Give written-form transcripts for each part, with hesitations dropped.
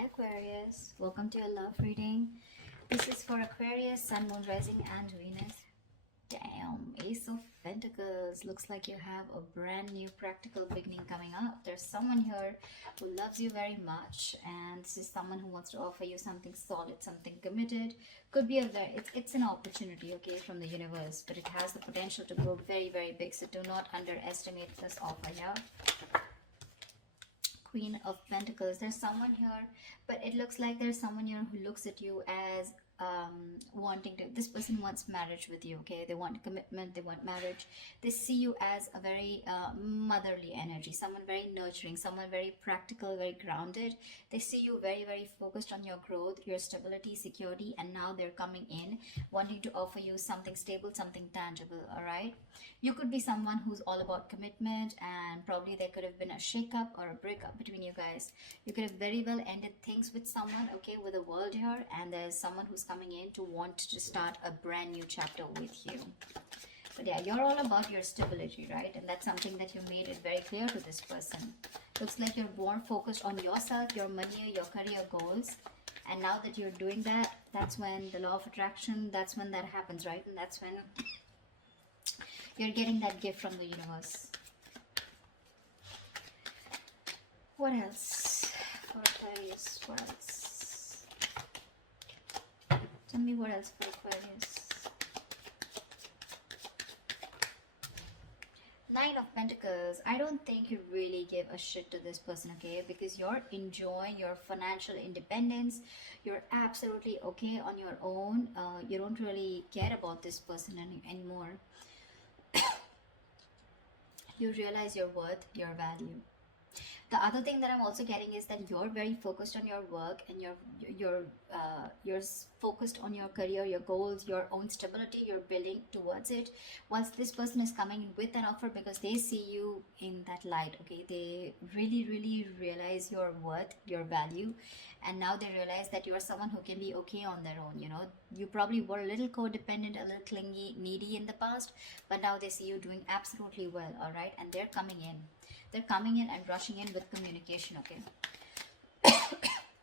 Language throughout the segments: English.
Hi Aquarius, welcome to your love reading. This is for Aquarius, Sun, Moon, Rising and Venus. Damn, Ace of Pentacles. Looks like you have a brand new practical beginning coming up. There's someone here who loves you very much, and this is someone who wants to offer you something solid, something committed. Could be it's an opportunity, okay, from the universe, but it has the potential to grow very, very big. So do not underestimate this offer, yeah? Queen of Pentacles. There's someone here, but it looks like there's someone here who looks at you as wanting to, this person wants marriage with you, okay? They want commitment, they want marriage. They see you as a very motherly energy, someone very nurturing, someone very practical, very grounded. They see you very, very focused on your growth, your stability, security, and now they're coming in wanting to offer you something stable, something tangible. All right, you could be someone who's all about commitment, and probably there could have been a shakeup or a breakup between you guys. You could have very well ended things with someone, okay, with the world here, and there's someone who's coming in to want to start a brand new chapter with you. But yeah, you're all about your stability, right? And that's something that you made it very clear to this person. Looks like you're more focused on yourself, your money, your career goals. And now that you're doing that, that's when the law of attraction, that's when that happens, right? And that's when you're getting that gift from the universe. What else for Aquarius? What else? Tell me what else for Aquarius. Nine of Pentacles. I don't think you really give a shit to this person, okay? Because you're enjoying your financial independence. You're absolutely okay on your own. You don't really care about this person anymore. You realize your worth, your value. The other thing that I'm also getting is that you're very focused on your work, and you're focused on your career, your goals, your own stability. You're building towards it. Once this person is coming in with an offer, because they see you in that light, okay, they really, really realize your worth, your value, and now they realize that you're someone who can be okay on their own. You know, you probably were a little codependent, a little clingy, needy in the past, but now they see you doing absolutely well. All right, and they're coming in. They're coming in and rushing in with communication, okay?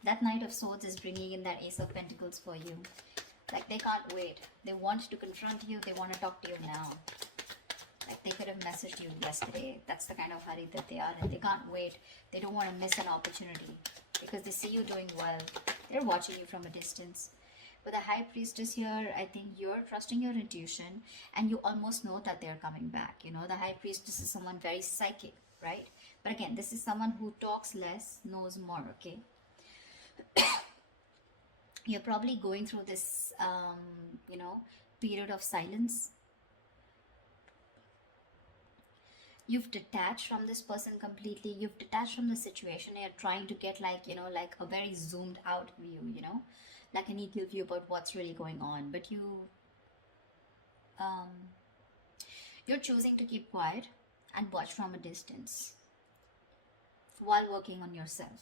That Knight of Swords is bringing in that Ace of Pentacles for you. Like, they can't wait. They want to confront you. They want to talk to you now. Like, they could have messaged you yesterday. That's the kind of hurry that they are in. They can't wait. They don't want to miss an opportunity because they see you doing well. They're watching you from a distance. With the High Priestess here, I think you're trusting your intuition, and you almost know that they're coming back. You know, the High Priestess is someone very psychic, right? But again, this is someone who talks less, knows more, okay? You're probably going through this, you know, period of silence. You've detached from this person completely. You've detached from the situation. You're trying to get, like, you know, like a very zoomed out view, you know, like an eagle view about what's really going on. But you're choosing to keep quiet and watch from a distance while working on yourself.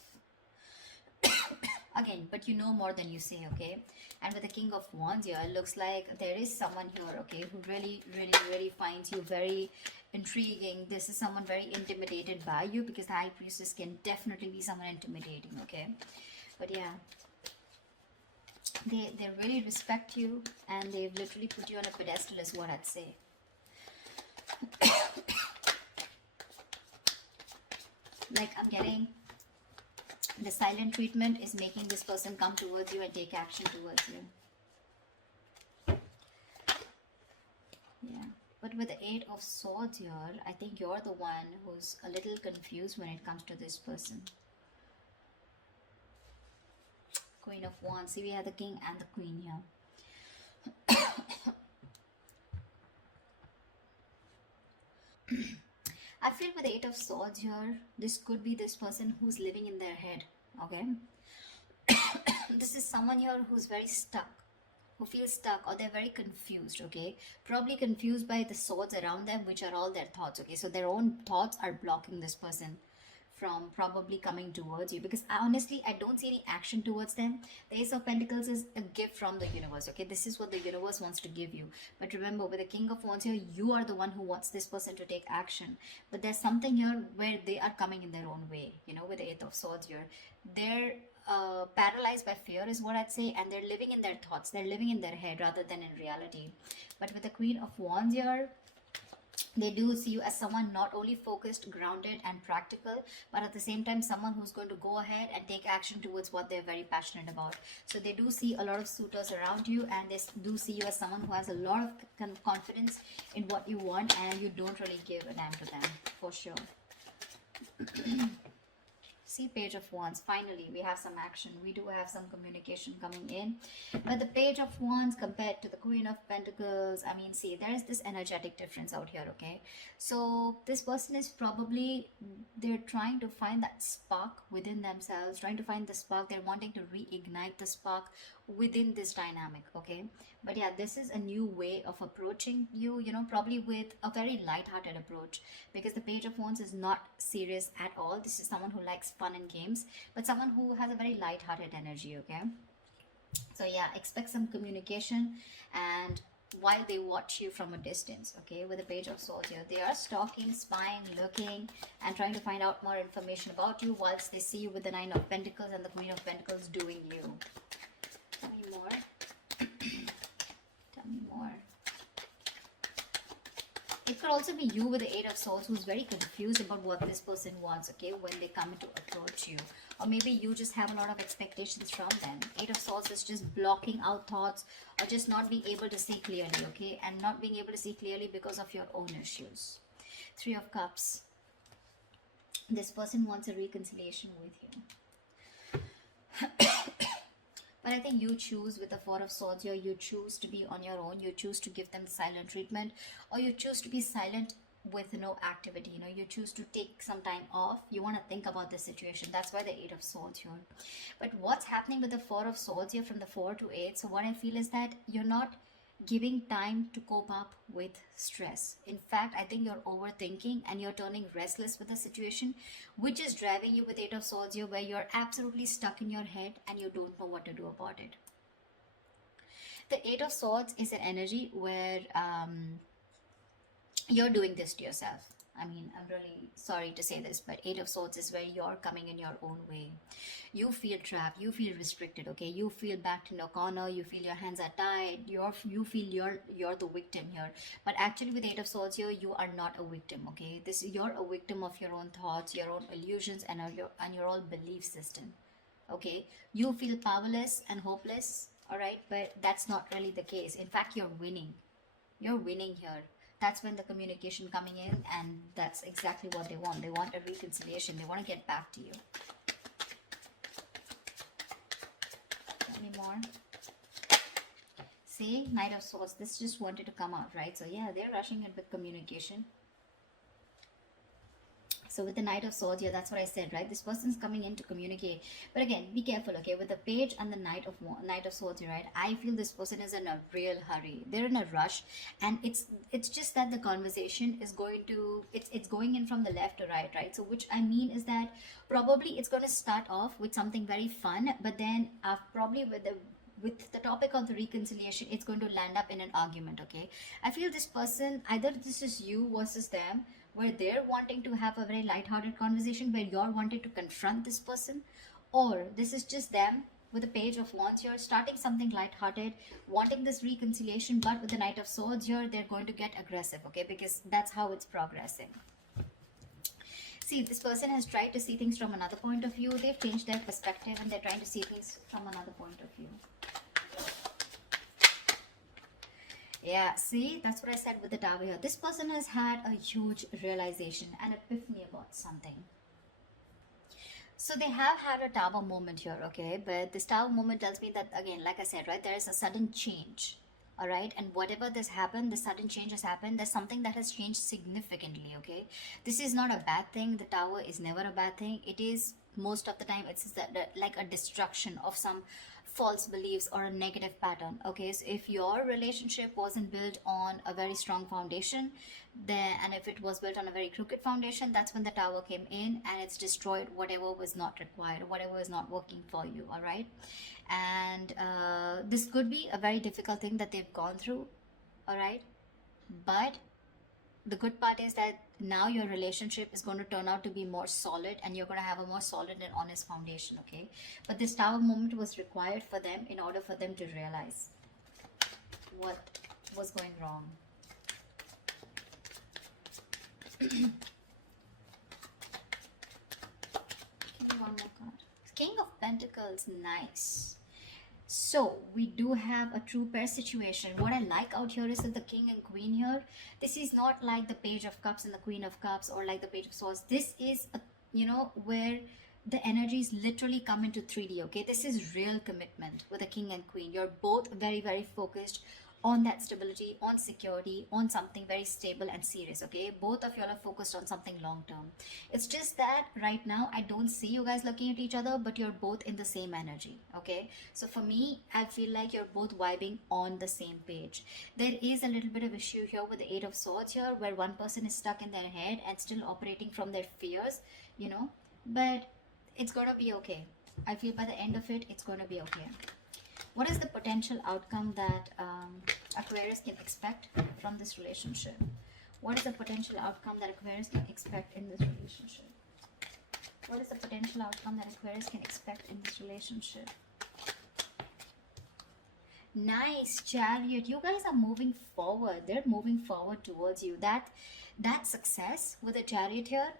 Again, but you know more than you say, okay? And with the King of Wands here, it looks like there is someone here, okay, who really, really, really finds you very intriguing. This is someone very intimidated by you, because the High Priestess can definitely be someone intimidating, okay? But yeah, they really respect you, and they've literally put you on a pedestal is what I'd say. Like, I'm getting the silent treatment is making this person come towards you and take action towards you. Yeah, but with the Eight of Swords here, I think you're the one who's a little confused when it comes to this person. Queen of Wands. See, we have the King and the Queen here. I feel with the Eight of Swords here, this could be this person who's living in their head, okay? This is someone here who's very stuck, who feels stuck, or they're very confused, okay? Probably confused by the swords around them, which are all their thoughts, okay? So their own thoughts are blocking this person from probably coming towards you, because honestly, I don't see any action towards them. The Ace of Pentacles is a gift from the universe, okay? This is what the universe wants to give you. But remember, with the King of Wands here, you are the one who wants this person to take action. But there's something here where they are coming in their own way, you know, with the Eight of Swords here. They're paralyzed by fear is what I'd say, and they're living in their thoughts, they're living in their head rather than in reality. But with the Queen of Wands here, they do see you as someone not only focused, grounded and practical, but at the same time someone who's going to go ahead and take action towards what they're very passionate about. So they do see a lot of suitors around you, and they do see you as someone who has a lot of confidence in what you want, and you don't really give a damn to them, for sure. See, Page of Wands, finally we have some action, we do have some communication coming in. But the Page of Wands compared to the Queen of Pentacles, I mean, see, there is this energetic difference out here, okay? So this person is probably, they're trying to find that spark within themselves, trying to find the spark, they're wanting to reignite the spark within this dynamic, okay? But yeah, this is a new way of approaching you, you know, probably with a very light-hearted approach, because the Page of Wands is not serious at all. This is someone who likes fun and games, but someone who has a very light-hearted energy, okay? So yeah, expect some communication, and while they watch you from a distance, okay, with the Page of Swords here, they are stalking, spying, looking and trying to find out more information about you, whilst they see you with the Nine of Pentacles and the Queen of Pentacles doing you. Tell me more. Tell me more. It could also be you with the Eight of Swords who's very confused about what this person wants, okay, when they come to approach you. Or maybe you just have a lot of expectations from them. Eight of Swords is just blocking out thoughts, or just not being able to see clearly, okay, and not being able to see clearly because of your own issues. Three of Cups. This person wants a reconciliation with you. But I think you choose with the Four of Swords here, you choose to be on your own, you choose to give them silent treatment, or you choose to be silent with no activity, you know, you choose to take some time off, you want to think about the situation. That's why the Eight of Swords here. But what's happening with the Four of Swords here from the 4 to 8, so what I feel is that you're not giving time to cope up with stress. In fact, I think you're overthinking and you're turning restless with the situation, which is driving you with Eight of Swords here, where you're absolutely stuck in your head and you don't know what to do about it. The Eight of Swords is an energy where you're doing this to yourself. I mean, I'm really sorry to say this, but Eight of Swords is where you're coming in your own way. You feel trapped, you feel restricted, okay? You feel backed in a corner, you feel your hands are tied, you feel you're the victim here. But actually with Eight of Swords here, you are not a victim, okay? You're a victim of your own thoughts, your own illusions, and your own belief system, okay? You feel powerless and hopeless, all right? But that's not really the case. In fact, you're winning. You're winning here. That's when the communication coming in, and that's exactly what they want. They want a reconciliation. They want to get back to you. Any more? See, Knight of Swords. This just wanted to come out, right? So yeah, they're rushing it with communication. So with the Knight of Swords here, that's what I said, right? This person's coming in to communicate. But again, be careful, okay? With the Page and the Knight of Swords here, right? I feel this person is in a real hurry. They're in a rush. And it's just that the conversation is going to... It's going in from the left to right, right? So which I mean is that probably it's going to start off with something very fun. But then probably with the topic of the reconciliation, it's going to land up in an argument, okay? I feel this person, either this is you versus them, where they're wanting to have a very light-hearted conversation, where you're wanting to confront this person, or this is just them with the Page of Wands here, starting something light-hearted, wanting this reconciliation, but with the Knight of Swords here, they're going to get aggressive, okay? Because that's how it's progressing. See, this person has tried to see things from another point of view. They've changed their perspective and they're trying to see things from another point of view. Yeah, see, that's what I said with the Tower here. This person has had a huge realization, an epiphany about something. So they have had a Tower moment here, okay? But this Tower moment tells me that, again, like I said, right, there is a sudden change, all right? And whatever this happened, the sudden change has happened, there's something that has changed significantly, okay? This is not a bad thing. The Tower is never a bad thing. It is, most of the time, it's like a destruction of some false beliefs or a negative pattern, okay? So if your relationship wasn't built on a very strong foundation, then, and if it was built on a very crooked foundation, that's when the Tower came in and it's destroyed whatever was not required, whatever was not working for you, all right? And this could be a very difficult thing that they've gone through, all right? But the good part is that now your relationship is going to turn out to be more solid, and you're going to have a more solid and honest foundation, okay? But this Tower moment was required for them in order for them to realize what was going wrong. Give me one more card. King of Pentacles, nice. So we do have a true pair situation. What I like out here is that the King and Queen here, this is not like the Page of Cups and the Queen of Cups, or like the Page of Swords. This is a, you know, where the energies literally come into 3D, okay? This is real commitment with the King and Queen. You're both very, very focused on that stability, on security, on something very stable and serious, okay? Both of you are focused on something long term. It's just that right now I don't see you guys looking at each other, but you're both in the same energy, okay? So for me, I feel like you're both vibing on the same page. There is a little bit of issue here with the Eight of Swords here, where one person is stuck in their head and still operating from their fears, you know, but it's gonna be okay. I feel by the end of it, it's gonna be okay. What is the potential outcome that Aquarius can expect from this relationship? What is the potential outcome that Aquarius can expect in this relationship? What is the potential outcome that Aquarius can expect in this relationship? Nice, Chariot. You guys are moving forward. They're moving forward towards you. That success with the Chariot here,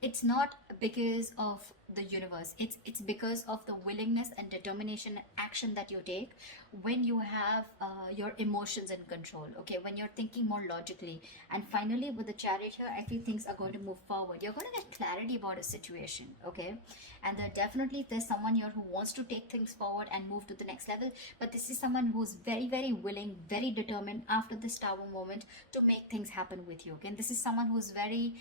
it's not because of the universe. It's because of the willingness and determination and action that you take when you have your emotions in control, okay? When you're thinking more logically. And finally, with the Chariot here, I feel things are going to move forward. You're going to get clarity about a situation, okay? And there's someone here who wants to take things forward and move to the next level. But this is someone who's very, very willing, very determined after this Tower moment to make things happen with you, okay? And this is someone who's very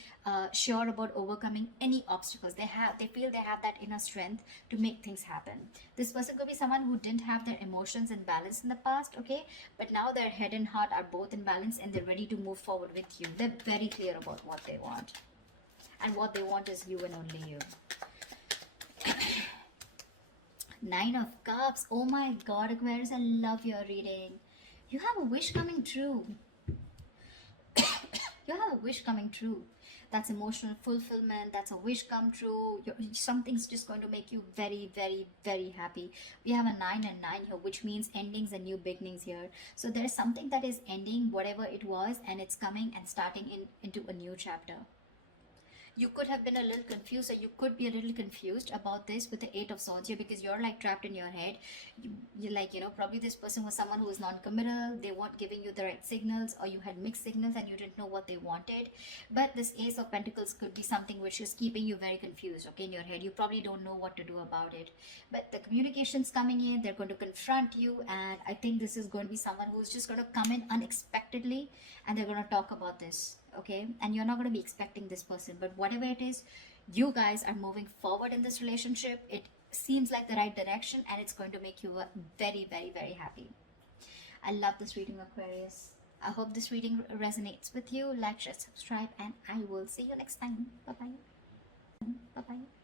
sure about overcoming any obstacles. They feel they have that inner strength to make things happen. This person could be someone who didn't have their emotions in balance in the past, okay? But now their head and heart are both in balance, and they're ready to move forward with you. They're very clear about what they want. And what they want is you and only you. Nine of Cups. Oh my God, Aquarius, I love your reading. You have a wish coming true. You have a wish coming true. That's emotional fulfillment. That's a wish come true. Something's just going to make you very, very, very happy. We have a 9 and 9 here, which means endings and new beginnings here. So there's something that is ending, whatever it was, and it's coming and starting into a new chapter. You could have been a little confused, or you could be a little confused about this with the Eight of Swords here, because you're like trapped in your head. You're like, you know, probably this person was someone who was non-committal. They weren't giving you the right signals, or you had mixed signals and you didn't know what they wanted. But this Ace of Pentacles could be something which is keeping you very confused, okay, in your head. You probably don't know what to do about it. But the communication's coming in. They're going to confront you, and I think this is going to be someone who's just going to come in unexpectedly, and they're going to talk about this. Okay, and you're not going to be expecting this person, but whatever it is, you guys are moving forward in this relationship. It seems like the right direction, and it's going to make you very, very, very happy. I love this reading, Aquarius. I hope this reading resonates with you. Like, share, subscribe, and I will see you next time. Bye bye. Bye bye.